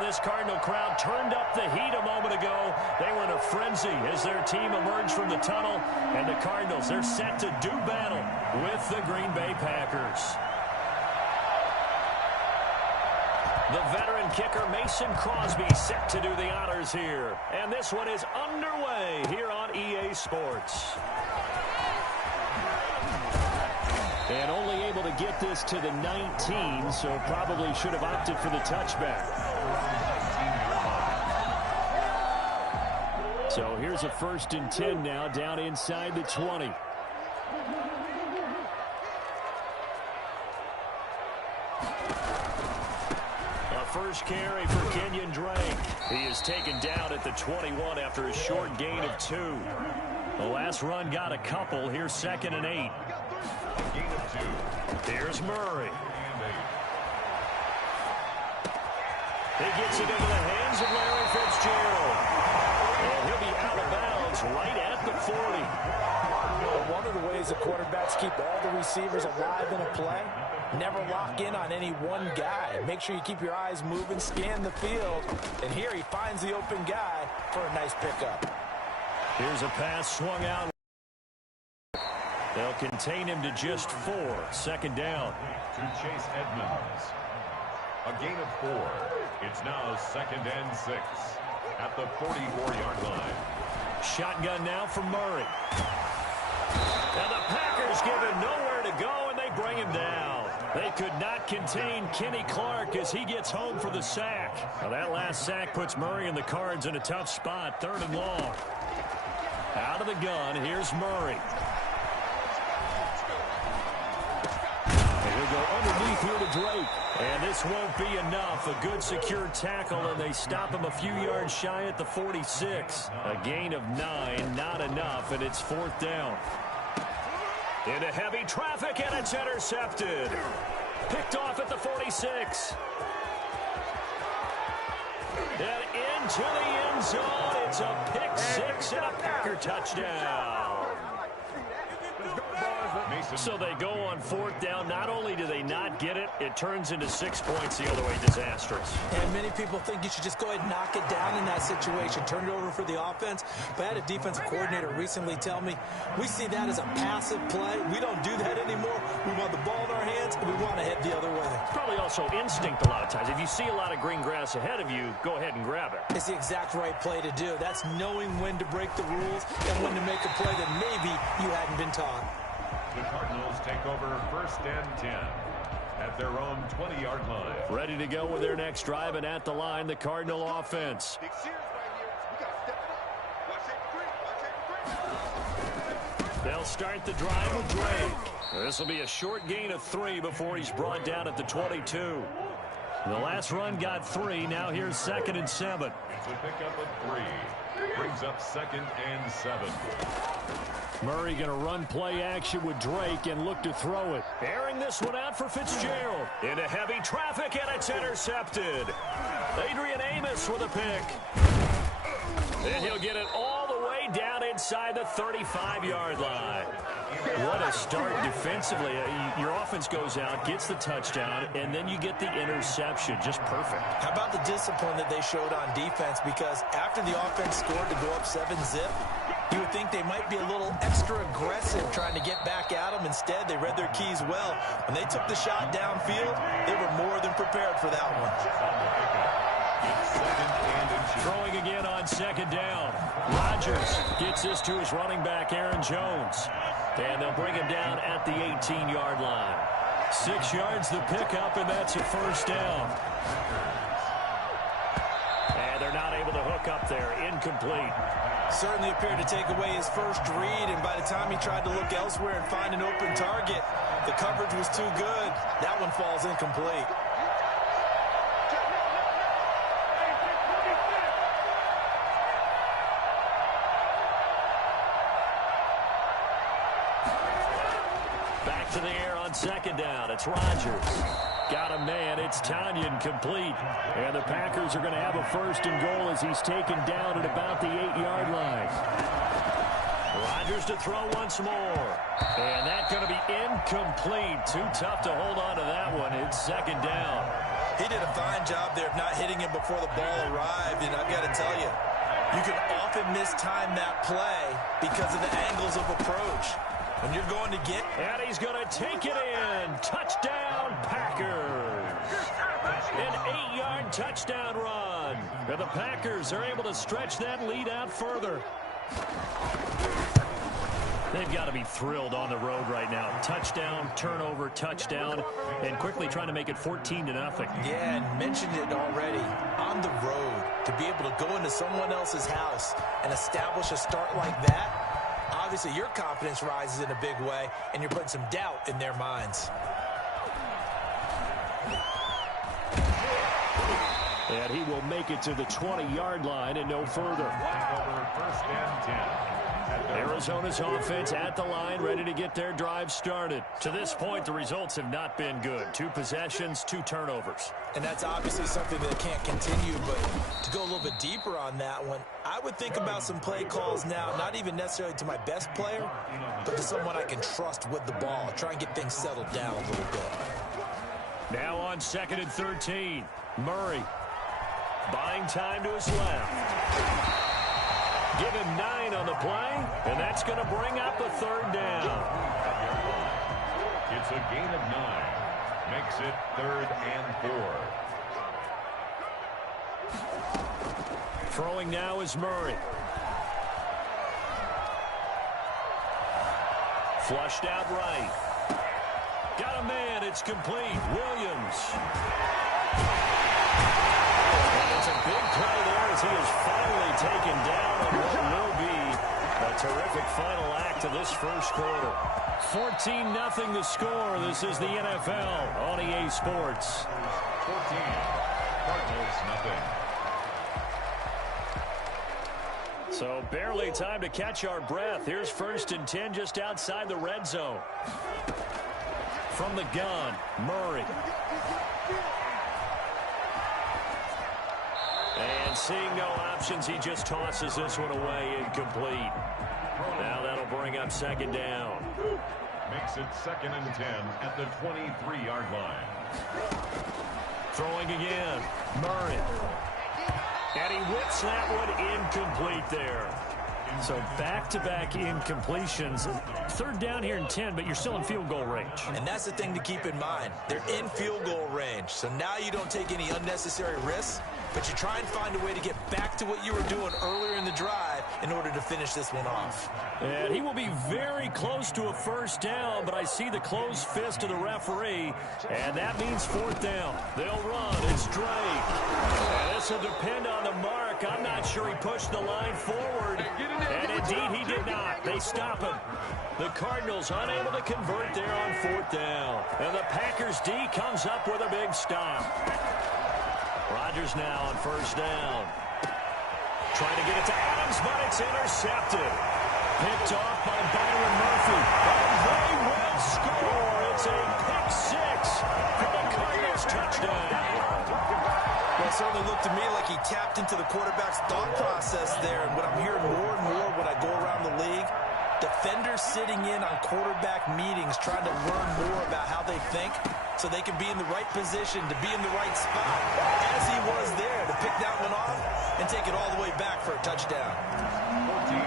Well, this Cardinal crowd turned up the heat a moment ago. They were in a frenzy as their team emerged from the tunnel. And the Cardinals, they're set to do battle with the Green Bay Packers. The veteran kicker Mason Crosby set to do the honors here. And this one is underway here on EA Sports. And only able to get this to the 19, so probably should have opted for the touchback. So here's a 1st and 10 now, down inside the 20. First carry for Kenyon Drake. He is taken down at the 21 after a short gain of 2. The last run got a couple. Here's 2nd and 8. Here's Murray. He gets it into the hands of Larry Fitzgerald. And he'll be out of bounds right at the 40. One of the ways the quarterbacks keep all the receivers alive in a play, never lock in on any one guy. Make sure you keep your eyes moving, scan the field. And here he finds the open guy for a nice pickup. Here's a pass swung out. They'll contain him to just 4. 2nd down. To Chase Edmonds. A gain of 4. It's now 2nd and 6 at the 44-yard line. Shotgun now for Murray. And the Packers give him nowhere to go, and they bring him down. They could not contain Kenny Clark as he gets home for the sack. Now that last sack puts Murray and the Cards in a tough spot. 3rd and long. Out of the gun, here's Murray. He'll go underneath here to Drake. And this won't be enough. A good secure tackle, and they stop him a few yards shy at the 46. A gain of 9, not enough, and it's 4th down. Into heavy traffic, and it's intercepted. Picked off at the 46. And into the end zone. It's a pick 6 and a Packer touchdown. So they go on 4th down. Not only do they not get it, it turns into 6 points the other way. Disastrous. And many people think you should just go ahead and knock it down in that situation. Turn it over for the offense. But I had a defensive coordinator recently tell me, we see that as a passive play. We don't do that anymore. We want the ball in our hands, and we want to head the other way. It's probably also instinct a lot of times. If you see a lot of green grass ahead of you, go ahead and grab it. It's the exact right play to do. That's knowing when to break the rules and when to make a play that maybe you hadn't been taught. The Cardinals take over 1st and 10 at their own 20-yard line. Ready to go with their next drive, and at the line, the Cardinal offense. They'll start the drive with Drake. This will be a short gain of 3 before he's brought down at the 22. The last run got 3. Now here's 2nd and 7. It's a pickup of 3. Brings up 2nd and 7. Murray going to run play action with Drake and look to throw it. Airing this one out for Fitzgerald. Into heavy traffic, and it's intercepted. Adrian Amos with a pick. And he'll get it all the way down inside the 35-yard line. What a start defensively. Your offense goes out, gets the touchdown, and then you get the interception. Just perfect. How about the discipline that they showed on defense? Because after the offense scored to go up 7-zip, you would think they might be a little extra aggressive trying to get back at them. Instead, they read their keys well. When they took the shot downfield, they were more than prepared for that one. Throwing again on 2nd down. Rodgers gets this to his running back, Aaron Jones. And they'll bring him down at the 18-yard line. 6 yards the pickup, and that's a 1st down. And they're not able to hook up there. Incomplete. Certainly appeared to take away his first read, and by the time he tried to look elsewhere and find an open target, the coverage was too good. That one falls incomplete. Back to the air on 2nd down. It's Rodgers. Got a man. It's Tanyan complete. And the Packers are going to have a 1st and goal as he's taken down at about the 8-yard line. Rodgers to throw once more. And that's going to be incomplete. Too tough to hold on to that one. It's 2nd down. He did a fine job there of not hitting him before the ball arrived, and I've got to tell you, you can often mistime that play because of the angles of approach. When you're going to get... And he's going to take it in. Touchdown, Packers. An 8-yard touchdown run. And the Packers are able to stretch that lead out further. They've got to be thrilled on the road right now. Touchdown, turnover, touchdown, and quickly trying to make it 14-0. Yeah, and mentioned it already. On the road, to be able to go into someone else's house and establish a start like that, obviously your confidence rises in a big way, and you're putting some doubt in their minds. And he will make it to the 20-yard line and no further. First and 10. Arizona's offense at the line, ready to get their drive started. To this point, the results have not been good. 2 possessions, 2 turnovers. And that's obviously something that can't continue, but to go a little bit deeper on that one, I would think about some play calls now, not even necessarily to my best player, but to someone I can trust with the ball. Try and get things settled down a little bit. Now on 2nd and 13, Murray buying time to his left. Give him 9 on the play, and that's going to bring up a 3rd down. It's a gain of 9. Makes it 3rd and 4. Throwing now is Murray. Flushed out right. Got a man. It's complete. Williams. And it's a big play there as he is finally taken down on what will be a terrific final act of this first quarter. 14-0 the score. This is the NFL on EA Sports. 14. Cardinals nothing. So barely time to catch our breath. Here's 1st and 10 just outside the red zone. From the gun, Murray. And seeing no options, he just tosses this one away, incomplete. Now that'll bring up 2nd down. Makes it 2nd and 10 at the 23-yard line. Throwing again, Murray. And he whips that one incomplete there. So back-to-back incompletions. 3rd down here in 10, but you're still in field goal range. And that's the thing to keep in mind. They're in field goal range. So now you don't take any unnecessary risks, but you try and find a way to get back to what you were doing earlier in the drive in order to finish this one off. And he will be very close to a 1st down, but I see the closed fist of the referee, and that means 4th down. They'll run. It's Drake. And this will depend on the mark. I'm not sure he pushed the line forward. And indeed, he did not. They stop him. The Cardinals unable to convert there on 4th down. And the Packers D comes up with a big stop. Rodgers now on 1st down. Trying to get it to Adams, but it's intercepted. Picked off by Byron Murphy. And they will score. It's a pick 6 for the Cardinals touchdown. Well, it certainly looked to me like he tapped into the quarterback's thought process there. And what I'm hearing more and more when I go around the league, defenders sitting in on quarterback meetings trying to learn more about how they think so they can be in the right position to be in the right spot, as he was there, to pick that one off and take it all the way back for a touchdown. 14.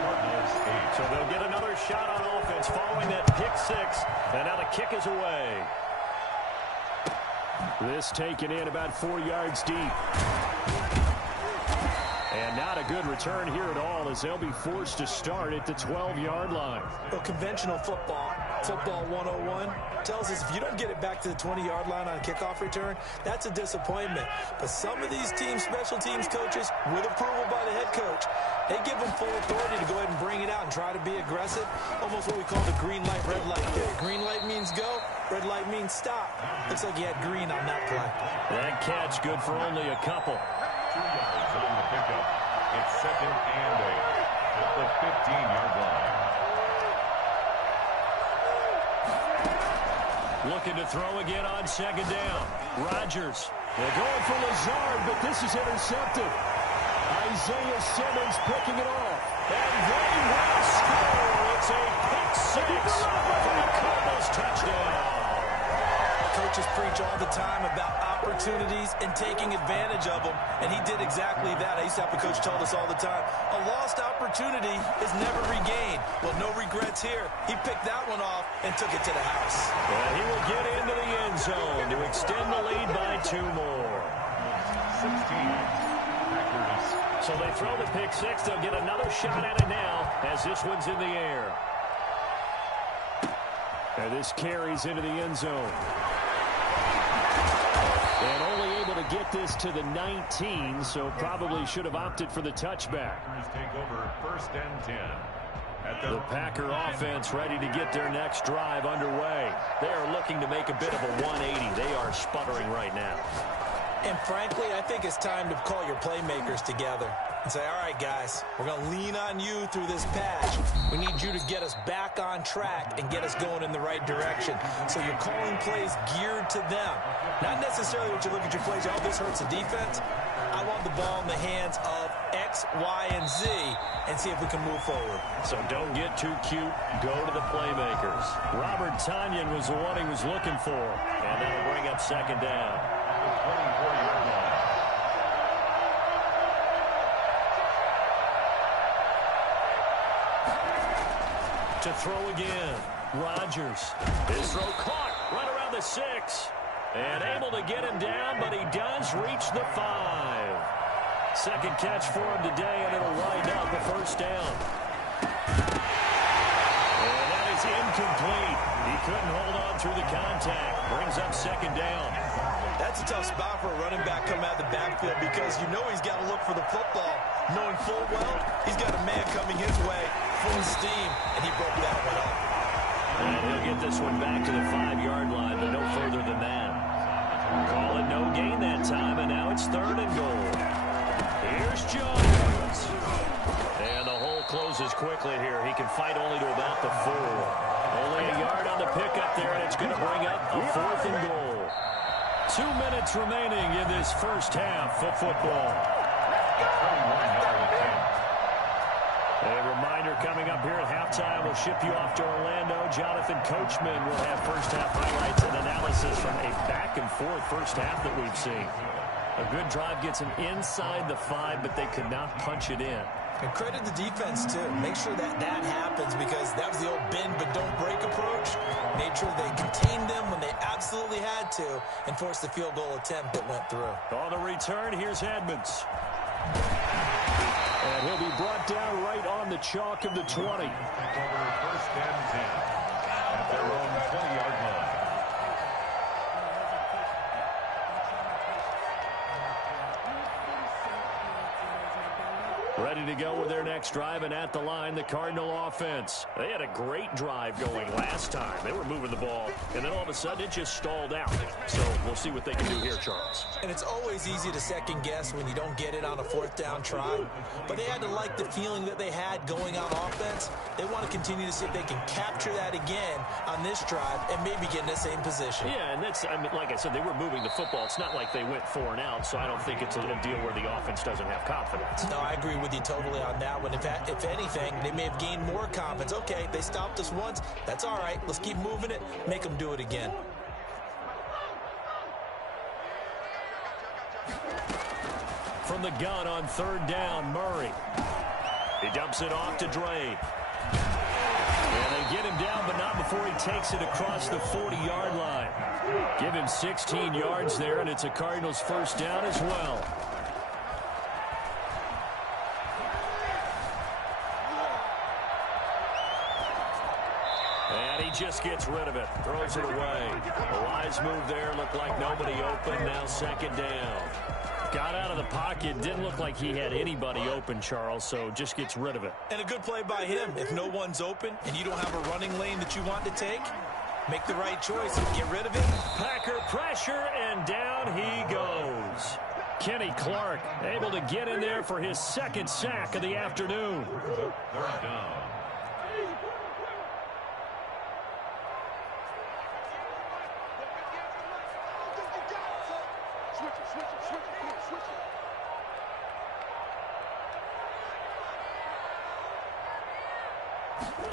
Cardinals 8. So they'll get another shot on offense following that pick 6, and now the kick is away. This taken in about 4 yards deep. And not a good return here at all as they'll be forced to start at the 12-yard line. Well, conventional football 101, tells us if you don't get it back to the 20-yard line on a kickoff return, that's a disappointment. But some of these teams, special teams coaches, with approval by the head coach, they give them full authority to go ahead and bring it out and try to be aggressive, almost what we call the green light, red light theory. Green light means go, red light means stop. Looks like he had green on that play. That catch good for only a couple. 2 yards on the pickup. It's 2nd and 8 at the 15-yard line. Looking to throw again on 2nd down. Rodgers. They're going for Lazard, but this is intercepted. Isaiah Simmons picking it off. And they will score. It's a pick 6 for the Cardinals touchdown. coaches preach all the time about opportunities and taking advantage of them, and he did exactly that. I used to have a coach tell us all the time, a lost opportunity is never regained. Well, no regrets here. He picked that one off and took it to the house. And he will get into the end zone to extend the lead by 2 more. 16. Packers. So they throw the pick six. They'll get another shot at it now as this one's in the air. And this carries into the end zone. And only able to get this to the 19, so probably should have opted for the touchback. Packers take over 1st and 10. The Packer offense ready to get their next drive underway. They are looking to make a bit of a 180. They are sputtering right now. And frankly, I think it's time to call your playmakers together and say, all right, guys, we're going to lean on you through this patch. We need you to get us back on track and get us going in the right direction. So you're calling plays geared to them. Not necessarily what you look at your plays, oh, this hurts the defense. I want the ball in the hands of X, Y, and Z and see if we can move forward. So don't get too cute. Go to the playmakers. Robert Tonyan was the one he was looking for. And that'll bring up 2nd down. 24-yard line. To throw again. Rodgers. His throw caught right around the 6. And able to get him down, but he does reach the 5. Second catch for him today, and it'll wind up a 1st down. And that is incomplete. He couldn't hold on through the contact. Brings up 2nd down. That's a tough spot for a running back coming out of the backfield because you know he's got to look for the football, knowing full well he's got a man coming his way, full steam, and he broke that one up. And he'll get this one back to the 5-yard line, but no further than that. Call it no gain that time, and now it's 3rd and goal. Here's Jones. And the hole closes quickly here. He can fight only to about the 4. Only a yard on the pickup there, and it's going to bring up a 4th and goal. 2 minutes remaining in this first half of football. A reminder coming up here at halftime. We'll ship you off to Orlando. Jonathan Coachman will have first half highlights and analysis from a back-and-forth first half that we've seen. A good drive gets them inside the 5, but they could not punch it in. And credit the defense, too. Make sure that that happens because that was the old bend but don't break approach. Made sure they contained them when they absolutely had to and forced the field goal attempt that went through. On the return, here's Edmonds. And he'll be brought down right on the chalk of the 20. Over 1st and 10 at their own 20-yard line. Ready to go with their next drive, and at the line, the Cardinal offense. They had a great drive going last time. They were moving the ball, and then all of a sudden it just stalled out. So we'll see what they can do here, Charles. And it's always easy to second guess when you don't get it on a 4th down try. But they had to like the feeling that they had going on offense. They want to continue to see if they can capture that again on this drive and maybe get in the same position. Yeah, and that's, I mean, like I said, they were moving the football. It's not like they went 4 and out, so I don't think it's a deal where the offense doesn't have confidence. No, I agree with you totally on that one. If anything, they may have gained more confidence. Okay, they stopped us once. That's all right. Let's keep moving it. Make them do it again. From the gun on 3rd down, Murray. He dumps it off to Drake. And they get him down, but not before he takes it across the 40-yard line. Give him 16 yards there, and it's a Cardinals 1st down as well. And he just gets rid of it, throws it away. A wise move there, looked like nobody open, now 2nd down. Got out of the pocket, didn't look like he had anybody open, Charles, so just gets rid of it. And a good play by him. If no one's open and you don't have a running lane that you want to take, make the right choice. Get rid of it. Packer pressure, and down he goes. Kenny Clark able to get in there for his 2nd sack of the afternoon. 3rd down.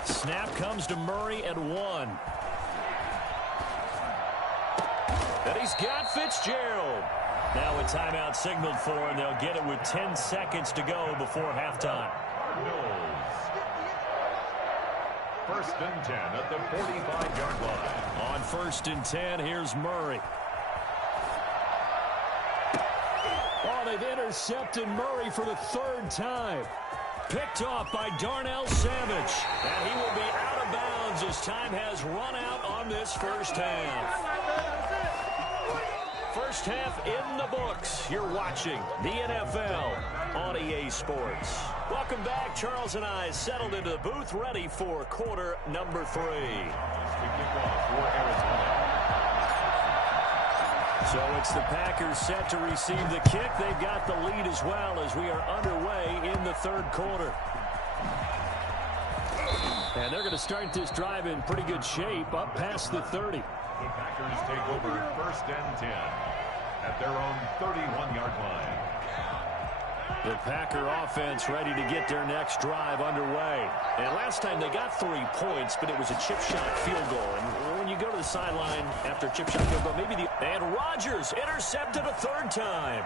Snap comes to Murray at 1. And he's got Fitzgerald. Now a timeout signaled for, and they'll get it with 10 seconds to go before halftime. First and 10 at the 45-yard line. On first and 10, here's Murray. Oh, they've intercepted Murray for the third time. Picked off by Darnell Savage. And he will be out of bounds as time has run out on this first half. First half in the books. You're watching the NFL on EA Sports. Welcome back. Charles and I settled into the booth, ready for quarter number 3. So it's the Packers set to receive the kick. They've got the lead as well as we are underway in the third quarter. And they're going to start this drive in pretty good shape, up past the 30. The Packers take over first and 10 at their own 31-yard line. The Packer offense ready to get their next drive underway. And last time they got 3 points, but it was a chip shot field goal. And when you go to the sideline after a chip shot field goal, maybe the... And Rodgers intercepted a third time.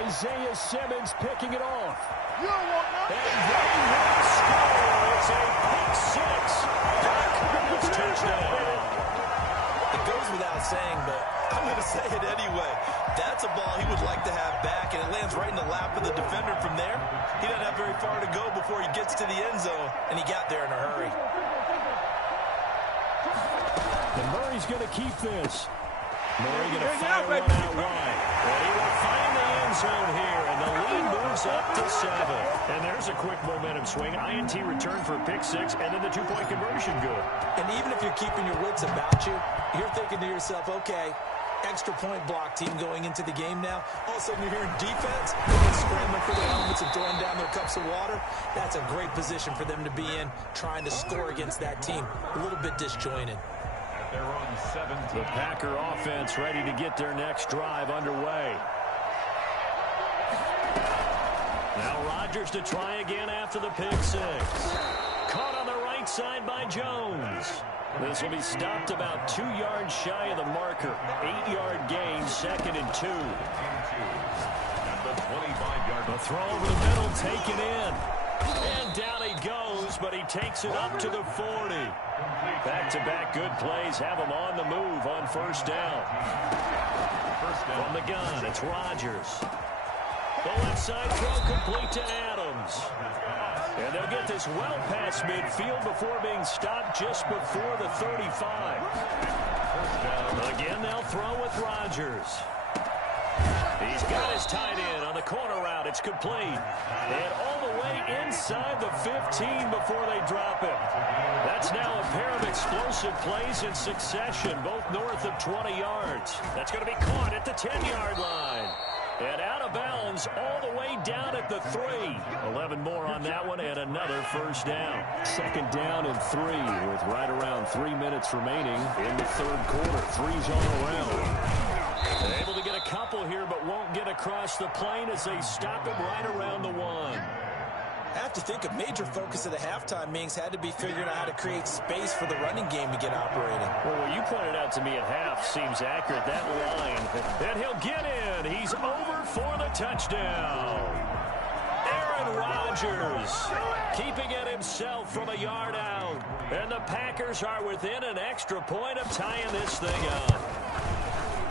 Isaiah Simmons picking it off. And they will score. It's a pick 6. Packers touchdown. It goes without saying, but I'm going to say it anyway. That's a ball he would like to have back, and it lands right in the lap of the defender from there. He doesn't have very far to go before he gets to the end zone, and he got there in a hurry. And Murray's going to keep this. Murray going to fire one out wide. And he will find the end zone here, and the lead moves up to 7. And there's a quick momentum swing. INT return for a pick 6, and then the 2-point conversion good. And even if you're keeping your wits about you, you're thinking to yourself, okay, extra point block team going into the game now. All of a sudden you're hearing defense, they're scrambling for their helmets and throwing down their cups of water. That's a great position for them to be in, trying to score against that team. A little bit disjointed. They're on 17. The Packer offense ready to get their next drive underway. Now Rodgers to try again after the pick 6. Caught on the right side by Jones. This will be stopped about 2 yards shy of the marker. 8-yard gain, 2nd and 2. At the 25-yard line. The throw over the middle, taken in. And down he goes, but he takes it up to the 40. Back-to-back good plays have him on the move on first down. From the gun, it's Rodgers. The left side throw complete to Adams. And they'll get this well past midfield before being stopped just before the 35. Again, they'll throw with Rodgers. He's got his tight end on the corner route. It's complete. And all the way inside the 15 before they drop it. That's now a pair of explosive plays in succession, both north of 20 yards. That's going to be caught at the 10-yard line. And out of bounds all the way down at the 3. 11 more on that one and another first down. Second down and 3 with right around 3 minutes remaining in the third quarter. 3's all around. They're able to get a couple here but won't get across the plane as they stop him right around the 1. I have to think a major focus of the halftime meetings had to be figuring out how to create space for the running game to get operating. Well, what you pointed out to me at half seems accurate. That line, and he'll get in. He's over for the touchdown. Aaron Rodgers keeping it himself from a yard out. And the Packers are within an extra point of tying this thing up.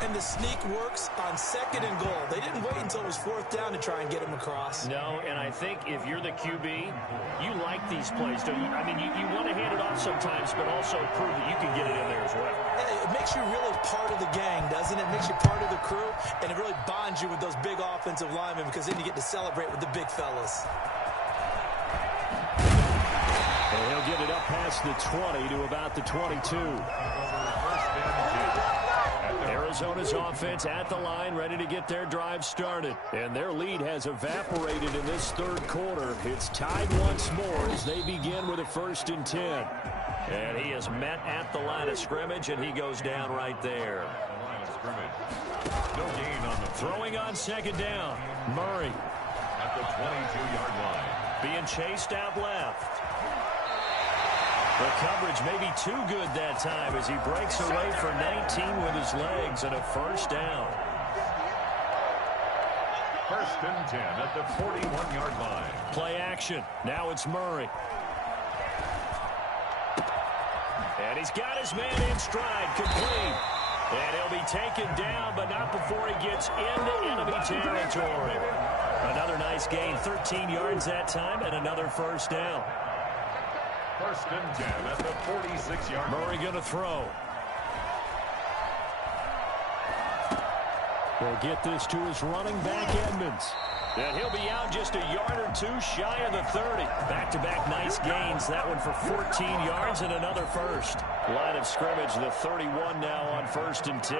And the sneak works on 2nd and goal. They didn't wait until it was 4th down to try and get him across. No, and I think if you're the QB, you like these plays, don't you? I mean, you want to hand it off sometimes, but also prove that you can get it in there as well. It makes you really part of the gang, doesn't it? It makes you part of the crew, and it really bonds you with those big offensive linemen because then you get to celebrate with the big fellas. And he'll get it up past the 20 to about the 22. Arizona's offense at the line, ready to get their drive started. And their lead has evaporated in this third quarter. It's tied once more as they begin with a 1st and 10. And he is met at the line of scrimmage, and he goes down right there. No gain on the throwing on 2nd down. Murray. At the 22-yard line. Being chased out left. The coverage may be too good that time as he breaks away for 19 with his legs and a first down. First and 10 at the 41-yard line. Play action. Now it's Murray. And he's got his man in stride, complete. And he'll be taken down, but not before he gets into enemy territory. Another nice gain, 13 yards that time, and another first down. First and 10 at the 46-yard line. Murray going to throw. We'll get this to his running back, Edmonds. And he'll be out just a yard or two shy of the 30. Back-to-back nice gains. That one for 14 yards and another first. Line of scrimmage, the 31 now on first and 10.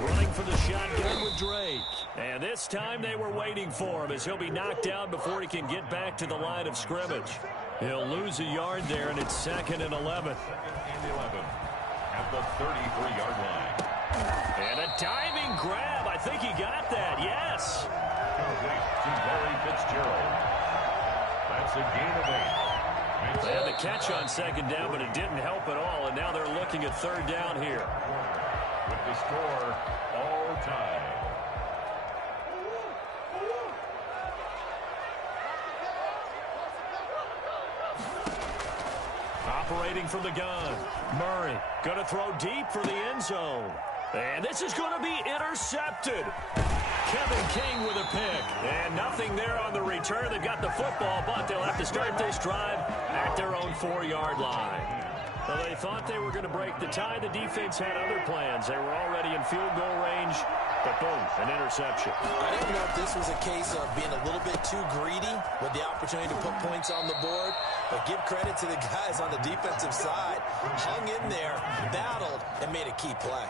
Running for the shotgun with Drake. And this time they were waiting for him as he'll be knocked down before he can get back to the line of scrimmage. He'll lose a yard there, and it's 2nd and 11. At the 33-yard line. And a diving grab. I think he got that. Yes. Complete to Larry Fitzgerald. That's a gain of 8. They had the catch on second down, but it didn't help at all. And now they're looking at third down here. With the score all tied. Operating from the gun. Murray going to throw deep for the end zone. And this is going to be intercepted. Kevin King with a pick. And nothing there on the return. They've got the football, but they'll have to start this drive at their own 4-yard line. Well, they thought they were going to break the tie. The defense had other plans. They were already in field goal range. But boom, an interception. I didn't know if this was a case of being a little bit too greedy with the opportunity to put points on the board. But give credit to the guys on the defensive side. Hung in there, battled, and made a key play.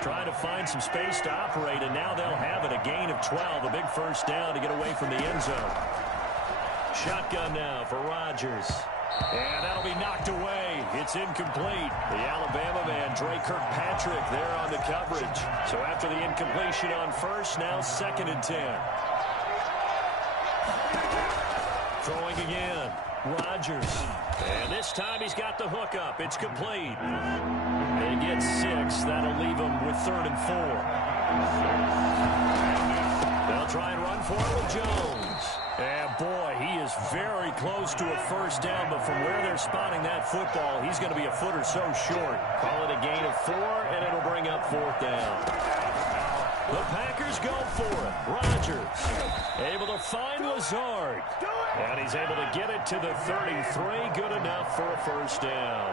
Trying to find some space to operate, and now they'll have it. A gain of 12, a big first down to get away from the end zone. Shotgun now for Rodgers. And that'll be knocked away. It's incomplete. The Alabama man, Drake Kirkpatrick, there on the coverage. So after the incompletion on first, now 2nd and 10. Throwing again. Rodgers. And this time he's got the hook up. It's complete. They get 6. That'll leave him with 3rd and 4. They'll try and run for it with Jones. And boy, he is very close to a first down, but from where they're spotting that football, he's going to be a foot or so short. Call it a gain of 4, and it'll bring up 4th down. The Packers go for it. Rodgers able to find Lazard. And he's able to get it to the 33. Good enough for a first down.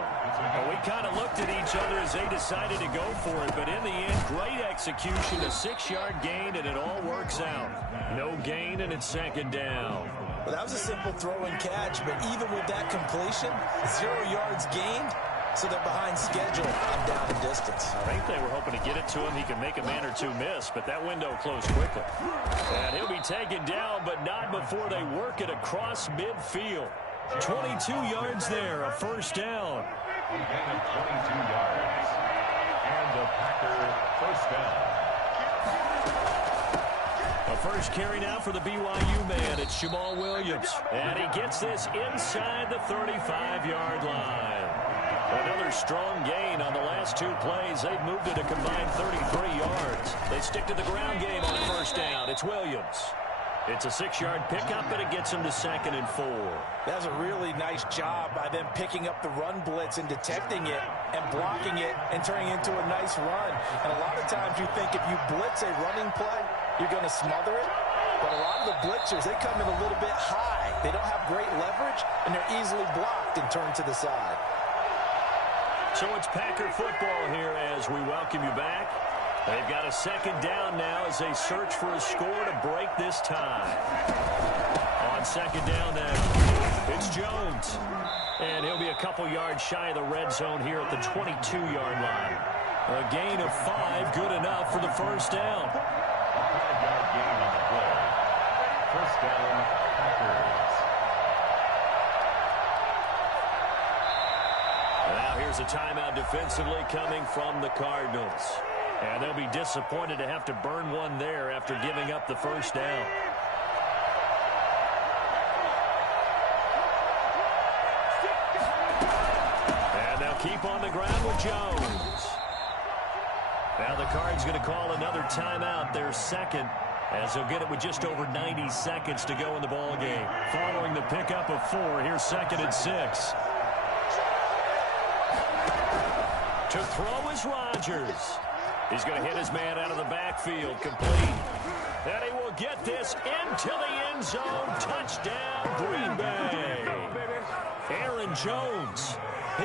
Well, we kind of looked at each other as they decided to go for it. But in the end, great execution, a 6-yard gain, and it all works out. No gain, and it's 2nd down. Well, that was a simple throw and catch. But even with that completion, 0 yards gained. So they're behind schedule and down in distance. I think they were hoping to get it to him. He could make a man or two miss, but that window closed quickly. And he'll be taken down, but not before they work it across midfield. 22 yards there, a first down. A gain of 22 yards. And a Packer first down. A first carry now for the BYU man. It's Jamal Williams. And he gets this inside the 35-yard line. Another strong gain on the last 2 plays. They've moved it a combined 33 yards. They stick to the ground game on first down. It's Williams. It's a 6-yard pickup, but it gets them to 2nd and 4. That's a really nice job by them picking up the run blitz and detecting it and blocking it and turning it into a nice run. And a lot of times you think if you blitz a running play, you're going to smother it. But a lot of the blitzers, they come in a little bit high. They don't have great leverage, and they're easily blocked and turned to the side. So it's Packer football here as we welcome you back. They've got a 2nd down now as they search for a score to break this tie. On 2nd down now, it's Jones. And he'll be a couple yards shy of the red zone here at the 22-yard line. A gain of 5, good enough for the first down. 5-yard gain on the play. First down, Packers. Now here's a timeout defensively coming from the Cardinals. And they'll be disappointed to have to burn one there after giving up the first down. Now the Cards going to call another timeout, their second, as they'll get it with just over 90 seconds to go in the ball game. Following the pickup of 4, here's 2nd and 6. To throw is Rodgers. He's going to hit his man out of the backfield, complete. And he will get this into the end zone. Touchdown, Green Bay. Aaron Jones.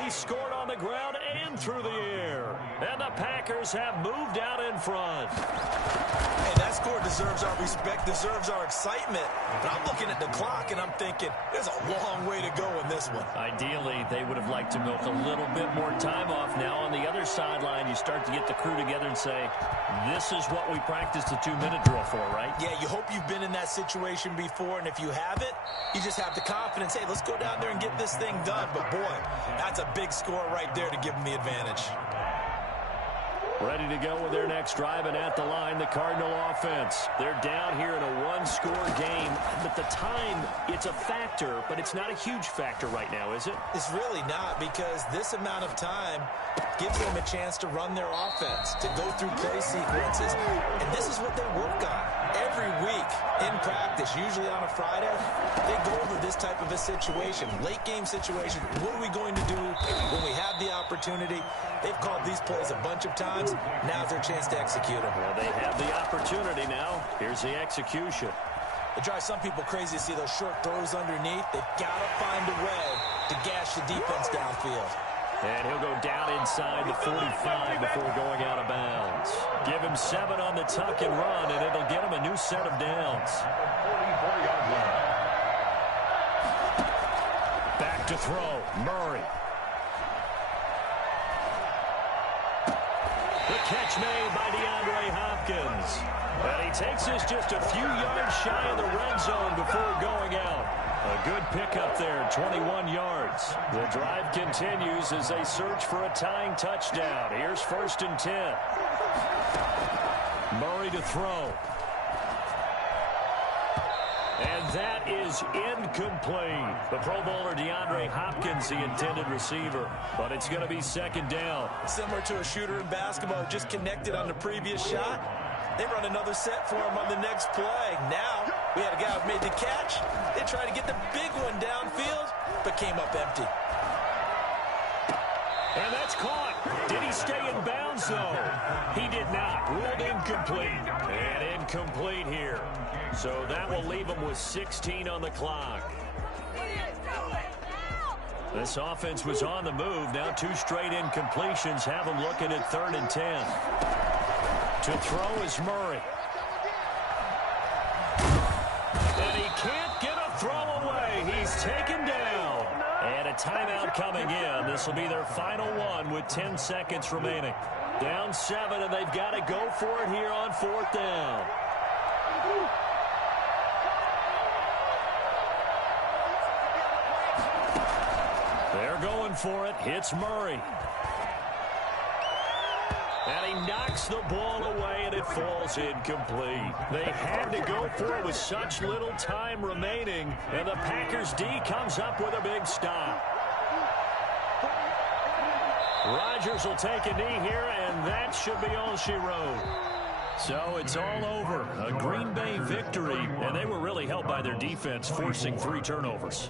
He scored on the ground and through the air. And the Packers have moved out in front. Hey, that score deserves our respect, deserves our excitement. But I'm looking at the clock, and I'm thinking, there's a long way to go in this one. Ideally, they would have liked to milk a little bit more time off. Now on the other sideline, you start to get the crew together and say, this is what we practiced the 2-minute drill for, right? Yeah, you hope you've been in that situation before, and if you haven't, you just have the confidence, hey, let's go down there and get this thing done. But, boy, that's a big score right there to give them the advantage. Ready to go with their next drive, and at the line, the Cardinal offense. They're down here in a one-score game, but the time, it's a factor, but it's not a huge factor right now, is it? It's really not, because this amount of time gives them a chance to run their offense, to go through play sequences, and this is what they work on. Every week in practice, usually on a Friday, they go over this type of a situation, late-game situation. What are we going to do when we have the opportunity? They've called these plays a bunch of times. Now's their chance to execute them. Well, they have the opportunity now. Here's the execution. It drives some people crazy to see those short throws underneath. They've got to find a way to gash the defense downfield. And he'll go down inside the 45 before going out of bounds. Give him 7 on the tuck and run, and it'll get him a new set of downs. 44-yard line. Back to throw, Murray. The catch made by DeAndre Hopkins. And he takes this just a few yards shy of the red zone before going out. A good pickup there, 21 yards. The drive continues as they search for a tying touchdown. Here's 1st and 10. Murray to throw. And that is incomplete. The Pro Bowler DeAndre Hopkins, the intended receiver. But it's going to be 2nd down. Similar to a shooter in basketball who just connected on the previous shot. They run another set for him on the next play. Now, we had a guy who made the catch. They tried to get the big one downfield, but came up empty. And that's caught. Did he stay in bounds, though? He did not. Ruled incomplete. And incomplete here. So that will leave him with 16 on the clock. This offense was on the move. Now 2 straight incompletions have them looking at 3rd and 10. To throw is Murray. And he can't get a throw away. He's taken down. And a timeout coming in. This will be their final one with 10 seconds remaining. Down 7, and they've got to go for it here on 4th down. They're going for it. Hits Murray. And he knocks the ball away, and it falls incomplete. They had to go for it with such little time remaining, and the Packers D comes up with a big stop. Rodgers will take a knee here, and that should be all she wrote. So it's all over. A Green Bay victory, and they were really helped by their defense, forcing 3 turnovers.